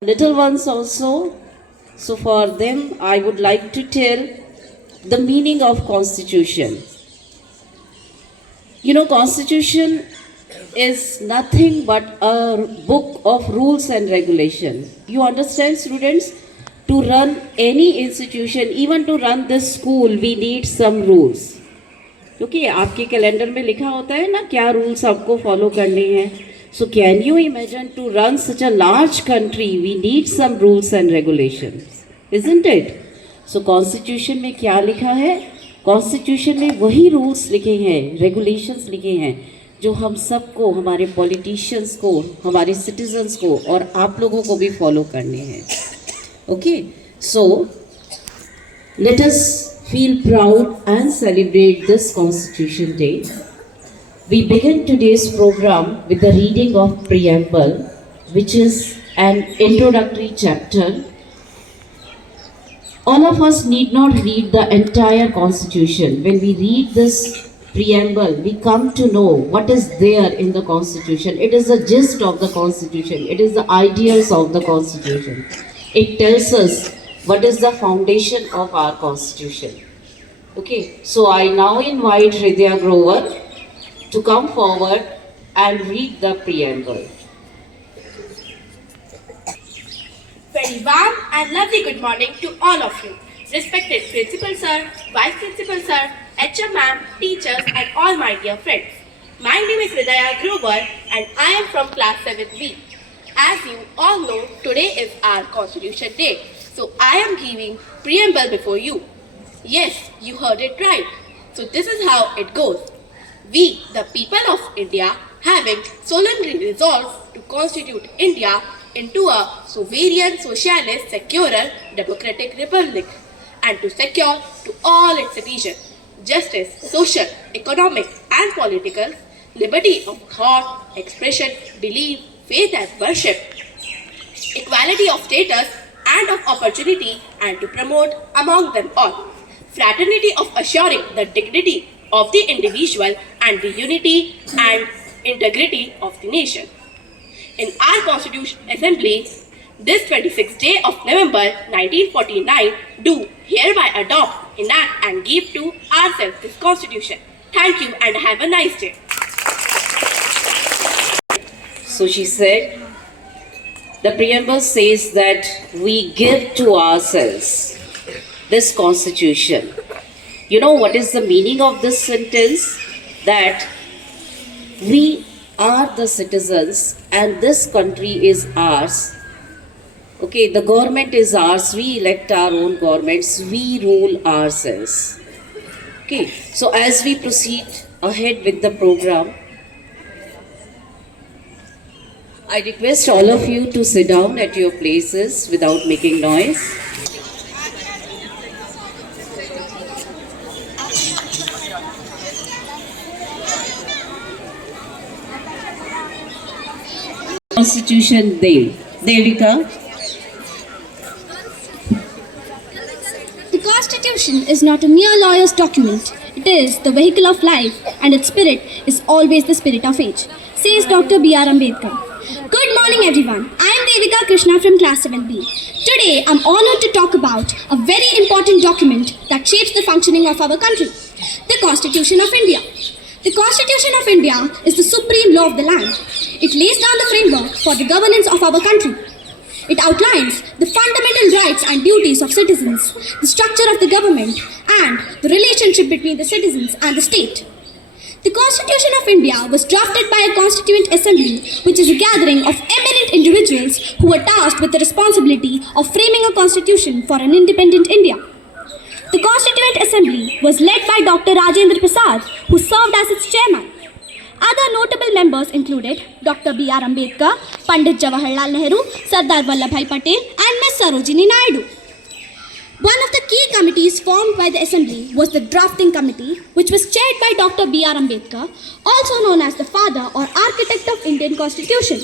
little ones also. So for them, I would like to tell the meaning of constitution. You know, constitution is nothing but a book of rules and regulation. You understand, students? To run any institution, even to run this school, we need some rules. क्योंकि आपके calendar में लिखा होता है ना क्या rules आपको follow करने हैं. So can you imagine to run such a large country, we need some rules and regulations, isn't it? So constitution में क्या लिखा है? Constitution में वही rules लिखे हैं, regulations लिखे हैं जो हम सबको, हमारे politicians को, हमारे citizens को और आप लोगों को भी follow करने हैं. Okay, so let us feel proud and celebrate this Constitution Day. We begin today's program with the reading of preamble, which is an introductory chapter. All of us need not read the entire Constitution. When we read this preamble, we come to know what is there in the Constitution. It is the gist of the Constitution. It is the ideas of the Constitution. It tells us what is the foundation of our Constitution. Okay, so I now invite Hridaya Grover to come forward and read the preamble. Very warm and lovely good morning to all of you. Respected Principal Sir, Vice Principal Sir, HR Ma'am, teachers and all my dear friends. My name is Hridaya Grover and I am from class 7B. As you all know, today is our Constitution Day. So I am giving preamble before you. Yes, you heard it right. So this is how it goes. We, the people of India, having solemnly resolved to constitute India into a sovereign, socialist, secular, democratic republic, and to secure to all its citizens justice, social, economic, and political, liberty of thought, expression, belief, faith, and worship, equality of status and of opportunity, and to promote among them all fraternity of assuring the dignity of the individual and the unity and integrity of the nation. In our Constitution Assembly, this 26th day of November 1949, do hereby adopt, enact and give to ourselves this Constitution. Thank you and have a nice day. So she said, the preamble says that we give to ourselves this Constitution. You know what is the meaning of this sentence? That we are the citizens and this country is ours. Okay, the government is ours. We elect our own governments. We rule ourselves. Okay, so as we proceed ahead with the program, I request all of you to sit down at your places without making noise. Constitution Day. Devika. The Constitution is not a mere lawyer's document. It is the vehicle of life, and its spirit is always the spirit of age, says Dr. B.R. Ambedkar. Good morning, everyone. I am Devika Krishna from Class 7B. Today, I am honored to talk about a very important document that shapes the functioning of our country, the Constitution of India. The Constitution of India is the supreme law of the land. It lays down the framework for the governance of our country. It outlines the fundamental rights and duties of citizens, the structure of the government, and the relationship between the citizens and the state. The Constitution of India was drafted by a Constituent Assembly, which is a gathering of eminent individuals who were tasked with the responsibility of framing a constitution for an independent India. The Constituent Assembly was led by Dr. Rajendra Prasad, who served as its chairman. Other notable members included Dr. B.R. Ambedkar, Pandit Jawaharlal Nehru, Sardar Vallabhbhai Patel, and Ms. Sarojini Naidu. One of the key committees formed by the Assembly was the Drafting Committee, which was chaired by Dr. B.R. Ambedkar, also known as the father or architect of Indian Constitution.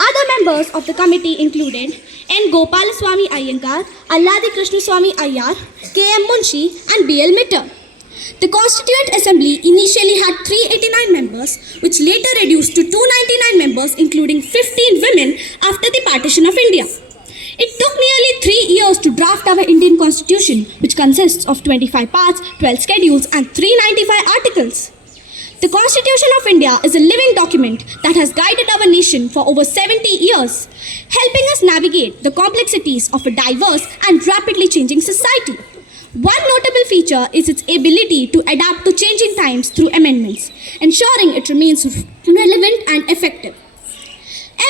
Other members of the committee included N. Gopalaswamy Iyengar, Alladi Krishnaswamy Iyer, K.M. Munshi, and B.L. Mitter. The Constituent Assembly initially had 389 members, which later reduced to 299 members, including 15 women, after the partition of India. draft our Indian Constitution, which consists of 25 parts, 12 schedules, and 395 articles. The Constitution of India is a living document that has guided our nation for over 70 years, helping us navigate the complexities of a diverse and rapidly changing society. One notable feature is its ability to adapt to changing times through amendments, ensuring it remains relevant and effective.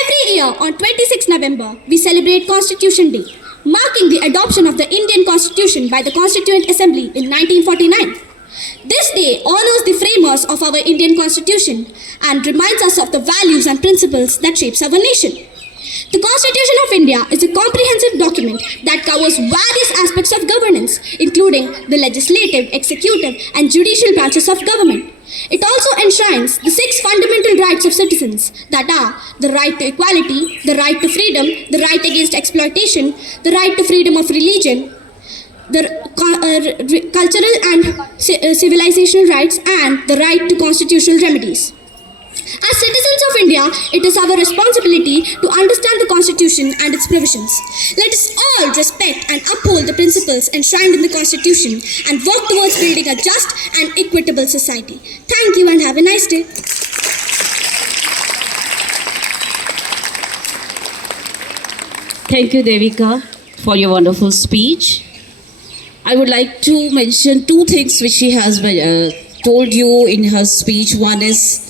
Every year on 26 November, we celebrate Constitution Day, marking the adoption of the Indian Constitution by the Constituent Assembly in 1949. This day honors the framers of our Indian Constitution and reminds us of the values and principles that shapes our nation. The Constitution of India is a comprehensive document that covers various aspects of governance, including the legislative, executive, and judicial branches of government. It also enshrines the 6 fundamental rights of citizens, that are the right to equality, the right to freedom, the right against exploitation, the right to freedom of religion, the cultural and civilizational rights, and the right to constitutional remedies. As citizens of India, it is our responsibility to understand the Constitution and its provisions. Let us all respect and uphold the principles enshrined in the Constitution and work towards building a just and equitable society. Thank you and have a nice day. Thank you, Devika, for your wonderful speech. I would like to mention 2 things which she has told you in her speech. One is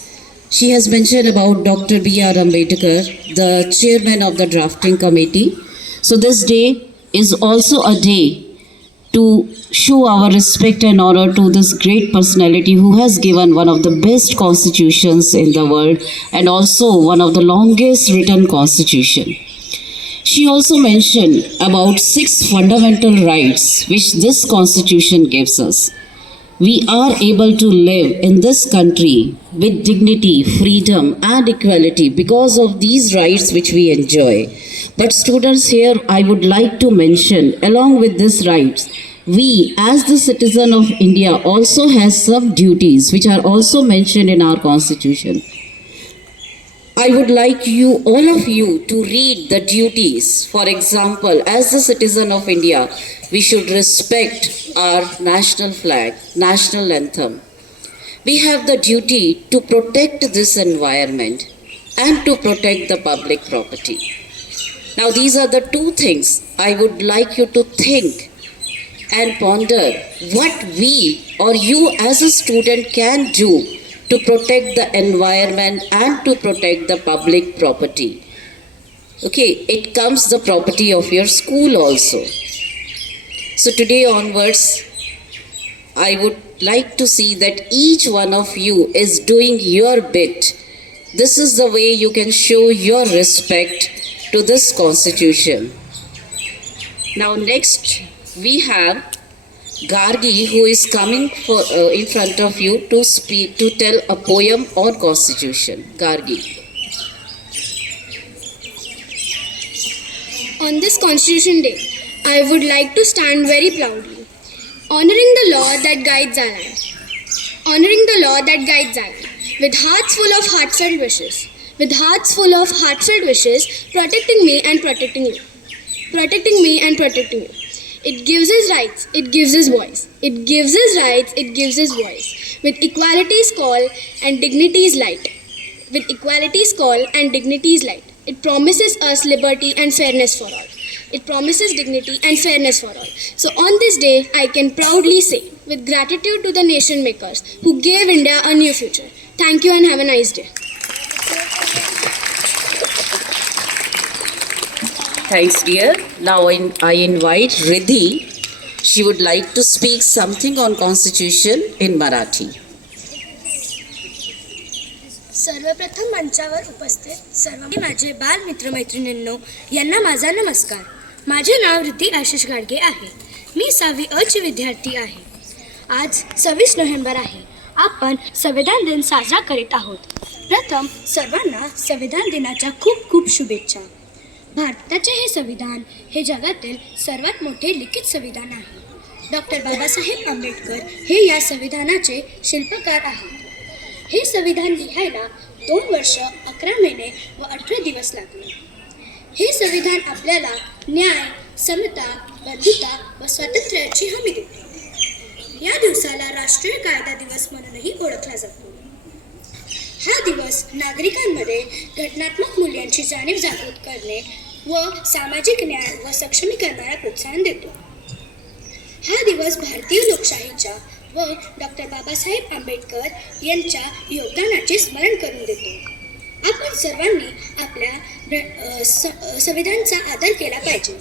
she has mentioned about Dr. B.R. Ambedkar, the chairman of the drafting committee. So this day is also a day to show our respect and honor to this great personality who has given one of the best constitutions in the world and also one of the longest written constitution. She also mentioned about 6 fundamental rights which this constitution gives us. We are able to live in this country with dignity, freedom, and equality because of these rights which we enjoy. But students, here I would like to mention, along with these rights, we as the citizen of India also has some duties which are also mentioned in our constitution. I would like you, all of you, to read the duties. For example, as the citizen of India, we should respect our national flag, national anthem. We have the duty to protect this environment and to protect the public property. Now, these are the 2 things I would like you to think and ponder what we or you as a student can do to protect the environment and to protect the public property. Okay, it comes the property of your school also. So today onwards, I would like to see that each one of you is doing your bit. This is the way you can show your respect to this constitution. Now next, we have Gargi, who is coming in front of you to speak, to tell a poem on Constitution. Gargi. On this Constitution Day, I would like to stand very proudly, honoring the law that guides our land. Honoring the law that guides our land, with hearts full of heartfelt wishes. With hearts full of heartfelt wishes, protecting me and protecting you. Protecting me and protecting you. It gives us rights, it gives us voice. It gives us rights, it gives us voice. With equality's call and dignity's light. With equality's call and dignity's light. It promises us liberty and fairness for all. It promises dignity and fairness for all. So on this day, I can proudly say, with gratitude to the nation makers who gave India a new future. Thank you and have a nice day. Thanks, dear. Now I invite Riddhi. She would like to speak something on Constitution in Marathi. सर्वप्रथम मंचावर उपस्थित सर्व माझे बाल मित्र मैत्रिणींनो यांना माझा नमस्कार. माझे नाव रिद्धी आशिष गाडगे आहे. मी 6वी अ ची विद्यार्थी आहे. आज 26 नोव्हेंबर आहे. आपण संविधान दिन साजरा करीत आहोत. प्रथम सर्वांना संविधान दिनाच्या खूप खूप शुभेच्छा. भारताचे हे संविधान हे जगातील सर्वात मोठे लिखित संविधान आहे. डॉक्टर बाबासाहेब आंबेडकर हे या संविधानाचे शिल्पकार आहेत. हे संविधान लिहायला 2 वर्ष 11 महिने व 18 दिवस लागले. हे संविधान आपल्याला न्याय समता, बंधुता व स्वातंत्र्याची हमी देतो. या दिवसाला राष्ट्रीय कायदा दिवस म्हणूनही ओळखला जातो. हा दिवस नागरिकांमध्ये घटनात्मक मूल्यांची जाणीव जागृत करणे व सामाजिक न्याय व सक्षमीकरणाला प्रोत्साहन देतो. हा दिवस भारतीय लोकशाहीच्या व डॉक्टर बाबासाहेब आंबेडकर यांच्या योगदानाचे स्मरण करून देतो. आपण सर्वांनी आपल्या संविधानाचा आदर केला पाहिजे.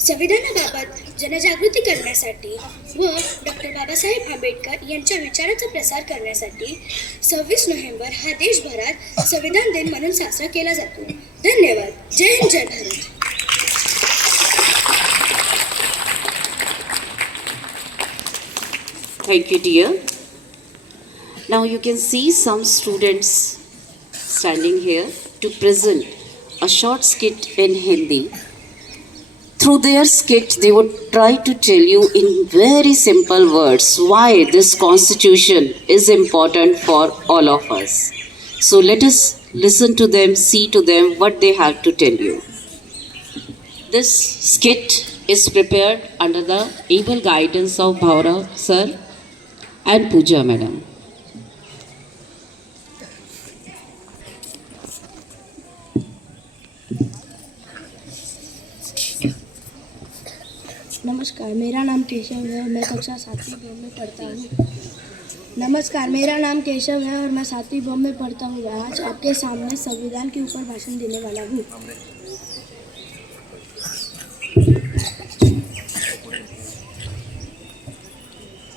संविधानाबाबत जनजागृती करण्यासाठी व डॉक्टर बाबासाहेब आंबेडकर यांच्या विचाराचा प्रसार करण्यासाठी 26 नोव्हेंबर हा देशभरात संविधान दिन म्हणून साजरा केला जातो. धन्यवाद. जय हिंद, जय Bharat. Thank you, dear. Now you can see some students standing here to present a short skit in Hindi. Through their skit, they would try to tell you in very simple words why this constitution is important for all of us. So let us listen to them, see to them what they have to tell you. This skit is prepared under the able guidance of Bhaura sir and Pooja madam. नमस्कार, मेरा नाम केशव है और मैं कक्षा 7वीं ब में पढ़ता हूँ. नमस्कार, मेरा नाम केशव है और मैं 7वीं ब में पढ़ता हूँ. आज आपके सामने संविधान के ऊपर भाषण देने वाला हूँ.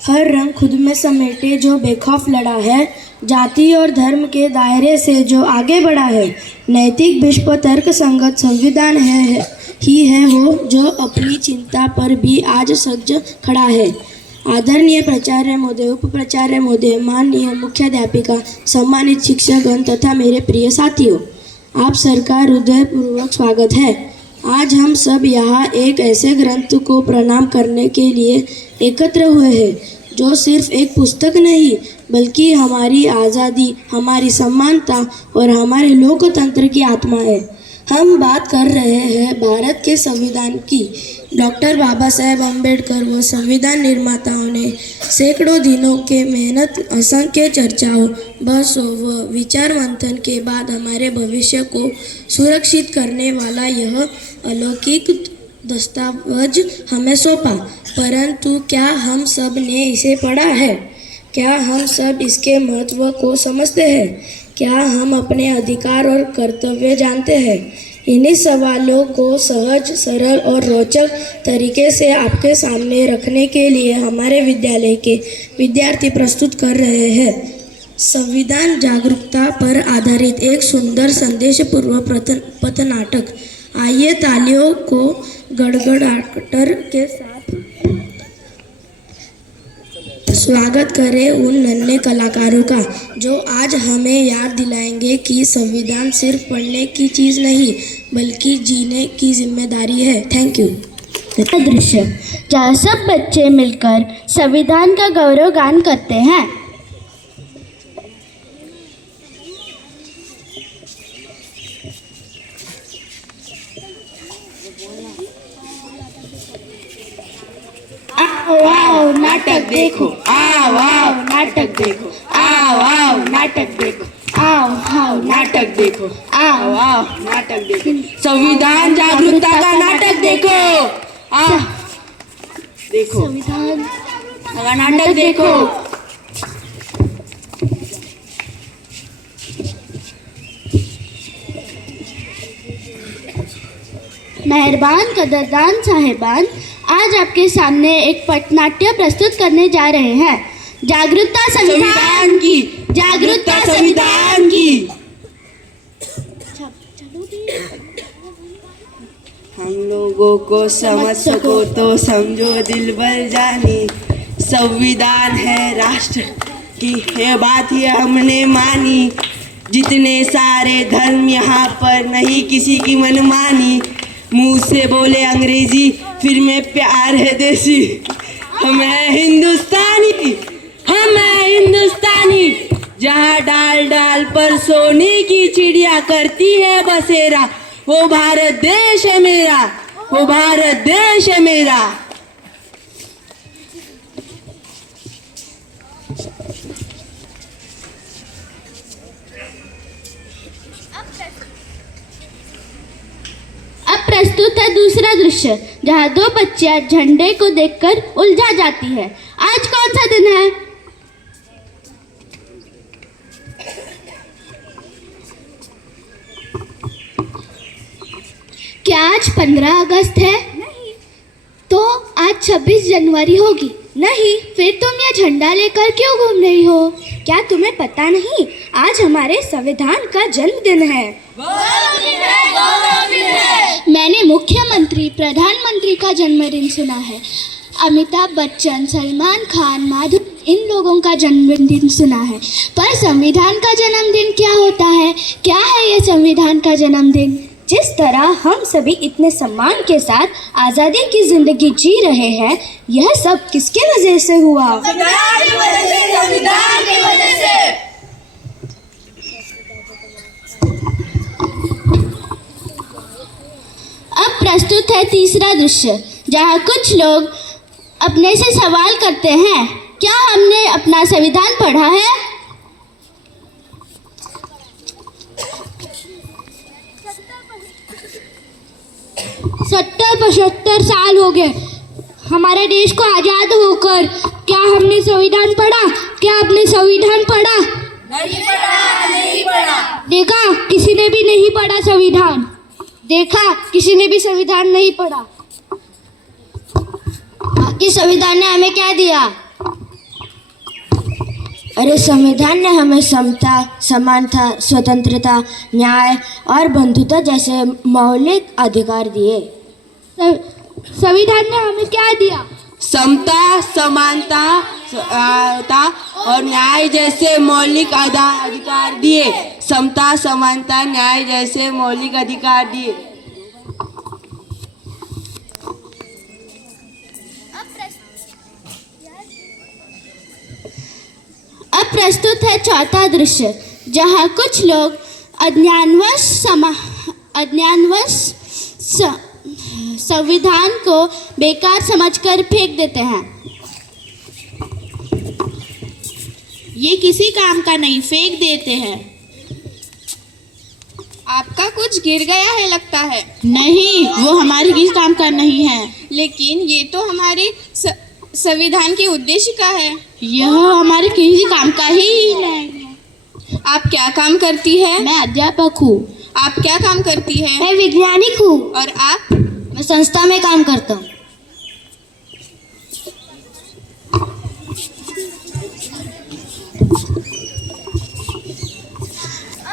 हर रंग खुद में समेटे जो बेखौफ लड़ा है, जाति और धर्म के दायरे से जो आगे बढ़ा है, नैतिक विश्व तर्क संगत संविधान ही है वो जो अपनी चिंता पर भी आज सज्ज खड़ा है. आदरणीय प्राचार्य महोदय, उप प्राचार्य महोदय, माननीय मुख्याध्यापिका, सम्मानित शिक्षकगण तथा मेरे प्रिय साथियों, आप सबका हृदयपूर्वक स्वागत है. आज हम सब यहाँ एक ऐसे ग्रंथ को प्रणाम करने के लिए एकत्र हुए हैं जो सिर्फ एक पुस्तक नहीं बल्कि हमारी आज़ादी, हमारी समानता और हमारे लोकतंत्र की आत्मा है. हम बात कर रहे हैं भारत के संविधान की. डॉक्टर बाबा साहेब अम्बेडकर व संविधान निर्माताओं ने सैकड़ों दिनों के मेहनत, असंख्य चर्चाओं, बहसों व विचार मंथन के बाद हमारे भविष्य को सुरक्षित करने वाला यह अलौकिक दस्तावेज हमें सौंपा. परंतु क्या हम सब ने इसे पढ़ा है? क्या हम सब इसके महत्व को समझते हैं? क्या हम अपने अधिकार और कर्तव्य जानते हैं? इन्हीं सवालों को सहज, सरल और रोचक तरीके से आपके सामने रखने के लिए हमारे विद्यालय के विद्यार्थी प्रस्तुत कर रहे हैं. संविधान जागरूकता पर आधारित एक सुंदर संदेशपूर्ण पथनाटक. आइए तालियों को गड़गड़ाहट के साथ स्वागत करें उन नन्हे कलाकारों का जो आज हमें याद दिलाएंगे कि संविधान सिर्फ पढ़ने की चीज़ नहीं बल्कि जीने की जिम्मेदारी है. Thank you. दृश्य जहाँ सब बच्चे मिलकर संविधान का गौरव गान करते हैं. आओ आओ नाटक देखो, आओ आओ नाटक देखो, आओ आओ नाटक देखो, आओ आओ नाटक देखो, आओ आओ नाटक देखो. संविधान जागरूकता का नाटक देखो. देखो संविधान का नाटक देखो. मेहरबान कदरदान साहिबान, आज आपके सामने एक पटनाट्य प्रस्तुत करने जा रहे हैं. जागरूकता संविधान की, जागरूकता संविधान की. हम लोगों को समझ सको तो समझो दिल भर जानी. संविधान है राष्ट्र की, ये बात ही हमने मानी. जितने सारे धर्म यहाँ पर नहीं किसी की मनमानी. मुंह से बोले अंग्रेजी फिर में प्यार है देसी. हम है हिंदुस्तानी, हम है हिंदुस्तानी. जहाँ डाल डाल पर सोने की चिड़िया करती है बसेरा, वो भारत देश है मेरा, वो भारत देश है मेरा। अब प्रस्तुत है दूसरा दृश्य जहाँ दो बच्चियां झंडे को देखकर उलझा जाती है। आज कौन सा दिन है? क्या आज 15 अगस्त है? नहीं। तो आज 26 जनवरी होगी? नहीं। फिर तुम ये झंडा लेकर क्यों घूम रही हो? क्या तुम्हें पता नहीं, आज हमारे संविधान का जन्मदिन है। मैंने मुख्यमंत्री, प्रधानमंत्री का जन्मदिन सुना है। अमिताभ बच्चन, सलमान खान, माधुरी, इन लोगों का जन्मदिन सुना है, पर संविधान का जन्मदिन क्या होता है? क्या है ये संविधान का जन्मदिन? जिस तरह हम सभी इतने सम्मान के साथ आज़ादी की जिंदगी जी रहे हैं, यह सब किसके वजह से हुआ? संविधान की वजह से, संविधान की वजह से। अब प्रस्तुत है तीसरा दृश्य जहाँ कुछ लोग अपने से सवाल करते हैं, क्या हमने अपना संविधान पढ़ा है? 70-75 साल हो गए हमारे देश को आज़ाद होकर। क्या हमने संविधान पढ़ा? क्या आपने संविधान पढ़ा? नहीं पढ़ा, नहीं पढ़ा। देखा, किसी ने भी नहीं पढ़ा संविधान। देखा, किसी ने भी संविधान नहीं पढ़ा। कि संविधान ने हमें क्या दिया? अरे संविधान ने हमें समता, समानता, स्वतंत्रता, न्याय और बंधुता जैसे मौलिक अधिकार दिए। संविधान ने हमें क्या दिया? समता, समानता और न्याय जैसे मौलिक अधिकार दिए। समता, समानता, न्याय जैसे मौलिक अधिकार दिए। अब प्रस्तुत है चौथा दृश्य जहाँ कुछ लोग अज्ञानवश संविधान को बेकार समझकर फेंक देते हैं। ये किसी काम का नहीं, फेंक देते हैं। आपका कुछ गिर गया है लगता है। नहीं, वो हमारे किसी काम का नहीं है। लेकिन ये तो हमारे संविधान के उद्देश्य का है। यह हमारे किसी काम का ही नहीं है। आप क्या काम करती है? मैं अध्यापक हूँ। आप क्या काम करती है? मैं वैज्ञानिक हूँ। और आप? मैं संस्था में काम करता हूँ।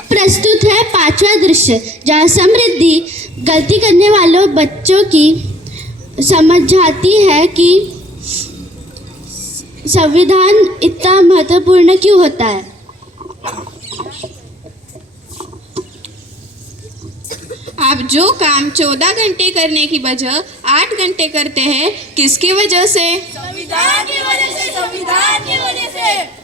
प्रस्तुत है पांचवा दृश्य जहाँ समृद्धि गलती करने वालों बच्चों की समझाती है कि संविधान इतना महत्वपूर्ण क्यों होता है। आप जो काम 14 घंटे करने की बजाय 8 घंटे करते हैं, किसकी वजह से? संविधान की वजह से, संविधान की वजह से।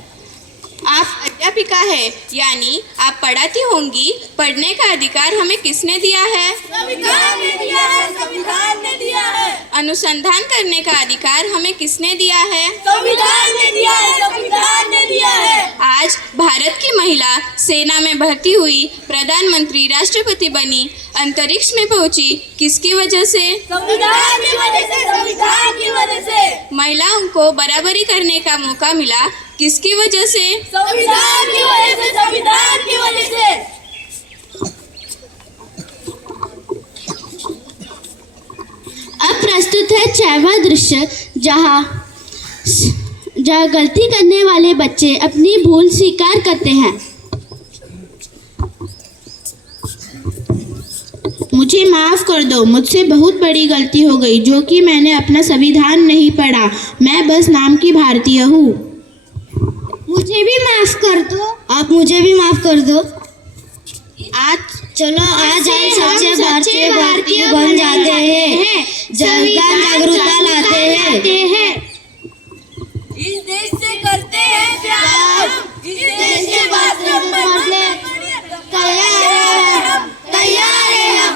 आप अध्यापिका है, यानी आप पढ़ाती होंगी। पढ़ने का अधिकार हमें किसने दिया है? संविधान ने दिया है, संविधान ने दिया है। अनुसंधान करने का अधिकार हमें किसने दिया है? संविधान ने दिया है, संविधान ने दिया है। आज भारत की महिला सेना में भर्ती हुई, प्रधानमंत्री, राष्ट्रपति बनी, अंतरिक्ष में पहुंची, किसकी वजह से? संविधान की वजह से, संविधान की वजह से। महिलाओं को बराबरी करने का मौका मिला, किसकी वजह से? संविधान की वजह से, संविधान की वजह से। अब प्रस्तुत है छठवां दृश्य जहाँ गलती करने वाले बच्चे अपनी भूल स्वीकार करते हैं। मुझे माफ़ कर दो, मुझसे बहुत बड़ी गलती हो गई, जो कि मैंने अपना संविधान नहीं पढ़ा। मैं बस नाम की भारतीय हूँ। मुझे भी माफ कर दो। आप मुझे भी माफ कर दो। आज हम सच्चे भारतीय बन जाते हैं, संविधान जागरूकता लाते हैं। इस देश से करते हैं प्यार, इस देश के वास्तव में तैयार हैं हम।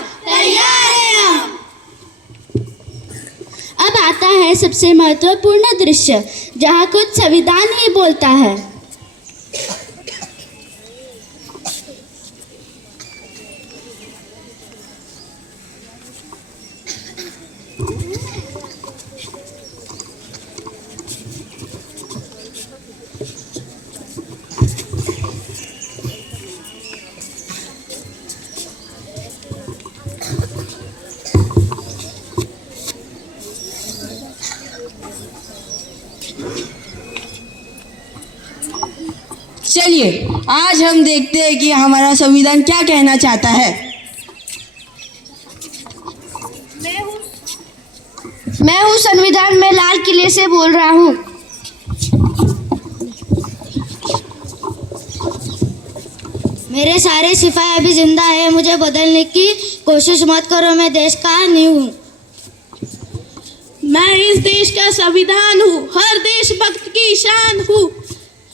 आता है सबसे महत्वपूर्ण दृश्य, जहाँ खुद संविधान ही बोलता है। चलिए आज हम देखते हैं कि हमारा संविधान क्या कहना चाहता है। मैं हूँ संविधान में लाल किले से बोल रहा हूँ। मेरे सारे सिपाही अभी जिंदा है, मुझे बदलने की कोशिश मत करो, मैं देश का नींव हूँ। मैं इस देश का संविधान हूँ, हर देशभक्त की शान हूँ।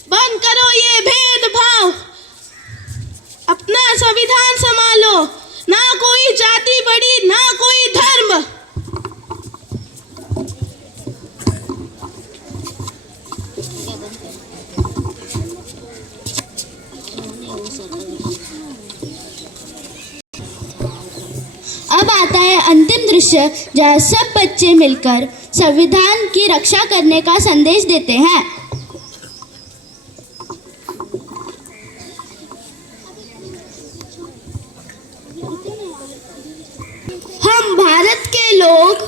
बंद करो ये भेदभाव, अपना संविधान संभालो, ना कोई जाति बड़ी ना कोई धर्म। अब आता है अंतिम दृश्य, जहाँ सब बच्चे मिलकर संविधान की रक्षा करने का संदेश देते हैं। हम भारत के लोग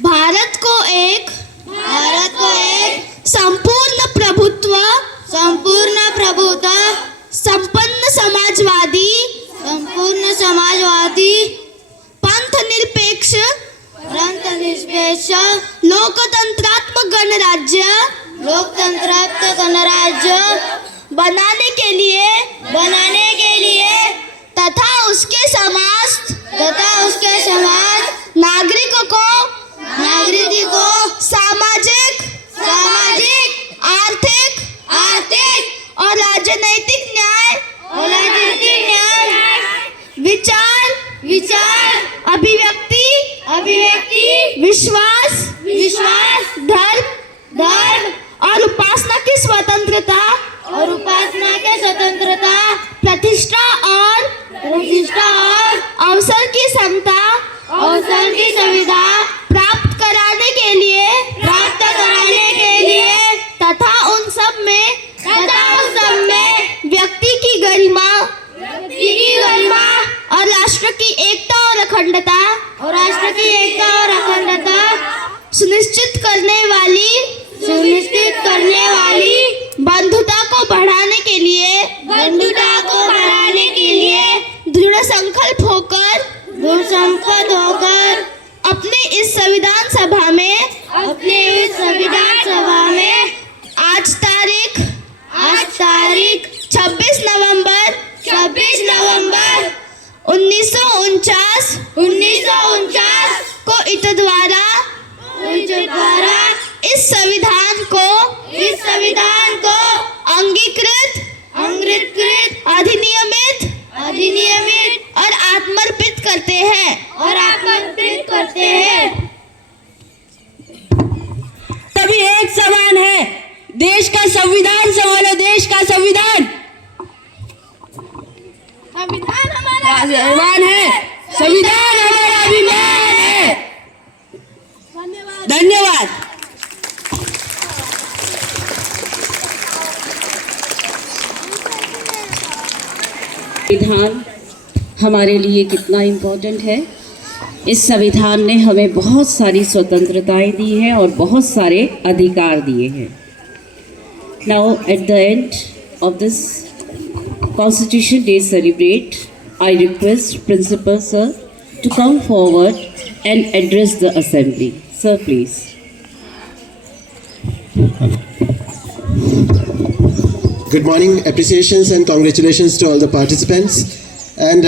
भारत को एक संपूर्ण प्रभुत्व संपन्न समाजवादी पंथ निरपेक्ष लोकतंत्रात्मक गणराज्य बनाने के लिए तथा उसके समाज नागरिकों को सामाजिक आर्थिक और राजनैतिक न्याय विचार अभिव्यक्ति विश्वास धर्म और उपासना की स्वतंत्रता प्रतिष्ठा और अवसर की समता प्राप्त कराने के लिए तथा उन सब में व्यक्ति की गरिमा और राष्ट्र की एकता और अखंडता सुनिश्चित करने वाली बंधुता को बढ़ाने के लिए दृढ़ संकल्प होकर अपने इस संविधान सभा में आज तारीख 26 नवंबर 1949 को इत द्वारा इस संविधान को अंगीकृत अधिनियमित और आत्मर्पित करते हैं। तभी एक सवाल है, देश का संविधान संभालो, देश का संविधान हमारा अभिमान है, संविधान हमारा अभिमान है। धन्यवाद। संविधान हमारे लिए कितना इम्पोर्टेंट है। इस संविधान ने हमें बहुत सारी स्वतंत्रताएं दी हैं और बहुत सारे अधिकार दिए हैं। Now at the end of this Constitution Day celebrate, I request Principal Sir to come forward and address the assembly. Sir, please. Good morning, appreciations and congratulations to all the participants. And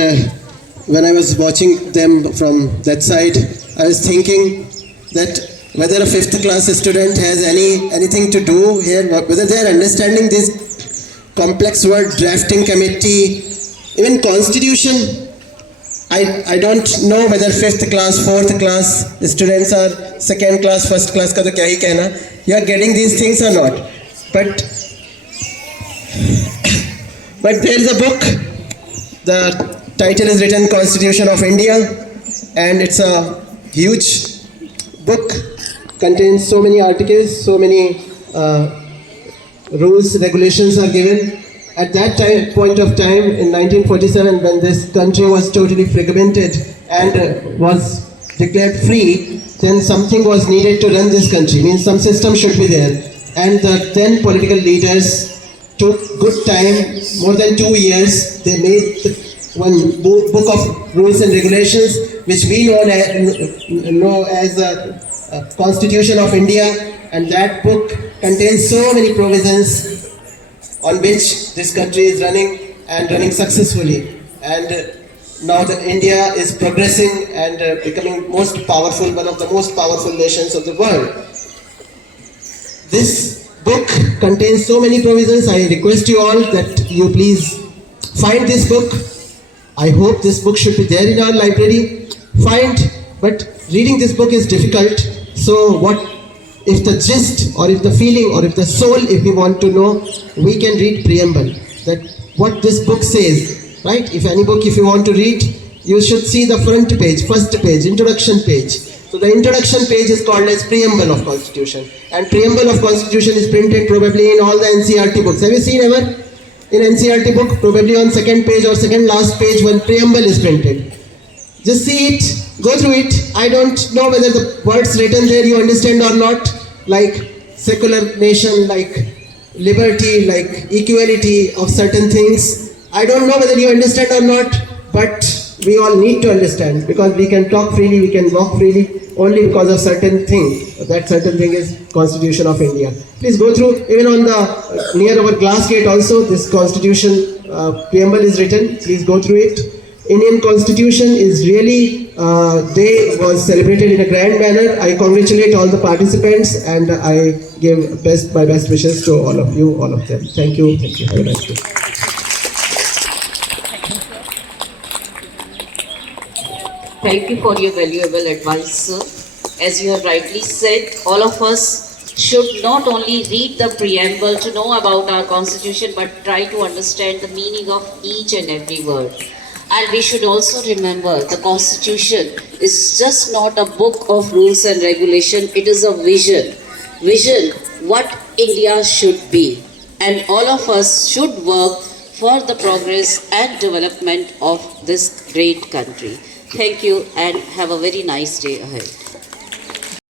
when I was watching them from that side, I was thinking that whether a 5th class student has anything to do here, whether they are understanding this complex word drafting committee, even constitution. I don't know whether 5th class, 4th class students or 2nd class, 1st class का तो क्या ही कहना. You are getting these things or not? But there is a book. The title is written Constitution of India, and it's a huge book. Contains so many articles, so many rules, regulations are given. At that point of time, in 1947, when this country was totally fragmented and was declared free, then something was needed to run this country. Means some system should be there. And the then political leaders took good time, more than 2 years. They made one book of rules and regulations, which we know as the Constitution of India. And that book contains so many provisions on which this country is running and running successfully. And now India is progressing and becoming most powerful, one of the most powerful nations of the world. This book contains so many provisions. I request you all that you please find this book. I hope this book should be there in our library. But reading this book is difficult. So what if the gist, or if the feeling, or if the soul, if we want to know, we can read preamble. That what this book says, right? If any book, if you want to read, you should see the front page, first page, introduction page. So the introduction page is called as preamble of Constitution. And preamble of Constitution is printed probably in all the NCERT books. Have you seen ever? In NCERT book, probably on second page or second last page, when preamble is printed. Just see it, go through it. I don't know whether the words written there you understand or not, like secular nation, like liberty, like equality of certain things. I don't know whether you understand or not, but we all need to understand, because we can talk freely, we can walk freely only because of certain thing. That certain thing is Constitution of India. Please go through, even on the near our glass gate also, this Constitution preamble is written. Please go through it. Indian Constitution is really day was celebrated in a grand manner. I congratulate all the participants, and I give my best wishes to all of you, all of them. Thank you. Thank you. Have a nice day. Thank you for your valuable advice, sir. As you have rightly said, all of us should not only read the preamble to know about our constitution, but try to understand the meaning of each and every word. And we should also remember the constitution is just not a book of rules and regulation, it is a vision. Vision what India should be. And all of us should work for the progress and development of this great country. Thank you and have a very nice day ahead.